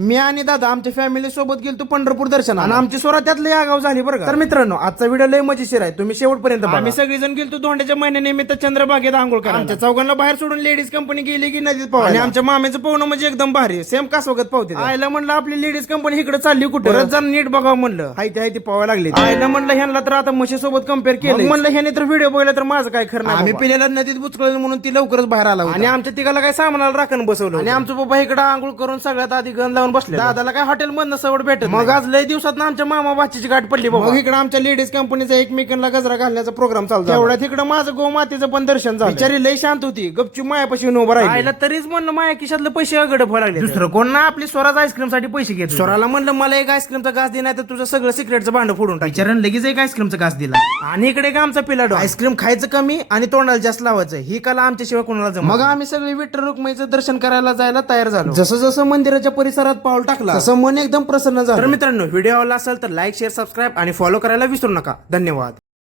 मी आणि दादा आमच्या फॅमिली सोबत गेलो पंढरपूर दर्शनाला आणि आमची स्वरा त्यातली आगाव झाली बरं का. तर मित्रांनो, आजचा व्हिडिओ लय मजेशीर आहे, तुम्ही शेवटपर्यंत बघा. आम्ही सगळेजण गेलो धोंड्याच्या महिन्यानिमित्त चंद्रभागेत आंघोळ करा. आमच्या चौघांना बाहेर सोडून लेडीज कंपनी गेली की नदीत पाहू आणि आमच्या मामेचं पोहणं म्हणजे एकदम भारी, सेम कासवगत पावते. आयला म्हणलं आपली लेडीज कंपनी इकडे चालली कुठे, परत जण नीट बघावं म्हणलं, हाय ती पाहायला लागली. आयला म्हणलं ह्यांना तर आता म्हशी सोबत कम्पेअर केलं, म्हणलं ह्याने तर व्हिडिओ बघितला तर माझं काय खरं नाही. आम्ही पिल्याला नदीत बुचकळलं म्हणून ती लवकरच बाहेर आला आणि आमच्या तिघाला काय सामानाला राखण बसवलं आणि आमचं पप्पा इकडे आंघोळ करून सगळ्यात आधी गण लावून बसले. दादाला काय हॉटेल मधनं सवड भेटत. मग आज लय दिवसात आमच्या मामा बाचीची गाठ पडली. मग इकडे आमच्या लेडीज कंपनीचा एकमेकांना गजरा घालण्याचा प्रोग्राम चालू झाला. तेवढ्यात इकडे माझं गोमातेचं पण दर्शन झालं. बिचारी लय शांत होती, गपचूप मायापाशी उभं राहिलं. तरीच म्हणलं माया खिशातले पैसे अगड व्हायला लागले. दुसरं कोण ना आपली स्वराज आईस्क्रीम साठी पैसे घेत. स्वराला म्हणलं मला एक आईस्क्रीमचा घास दे, नाही तर तुझं सगळं सिक्रेटचं भांड फोडून टाक. बिचाऱ्यानं लगेच एक आईस्क्रीमचा घास दिला आणि इकडे एक आमचा पिलाडो. आईस्क्रीम खायचं कमी आणि तोंडाला जास्त लावायचं, ही कला आमच्याशिवाय कोणाला जमत. मग आम्ही सगळे विठ्ठल रुक्माईचं दर्शन करायला जायला तयार झालो. जसं जसं मंदिराच्या परिसरात पाऊल टाकला तसं मन एकदम प्रसन्न झालं. तर मित्रांनो, व्हिडिओ आवडला असेल तर लाईक, शेअर, सबस्क्राईब आणि फॉलो करायला विसरू नका. धन्यवाद.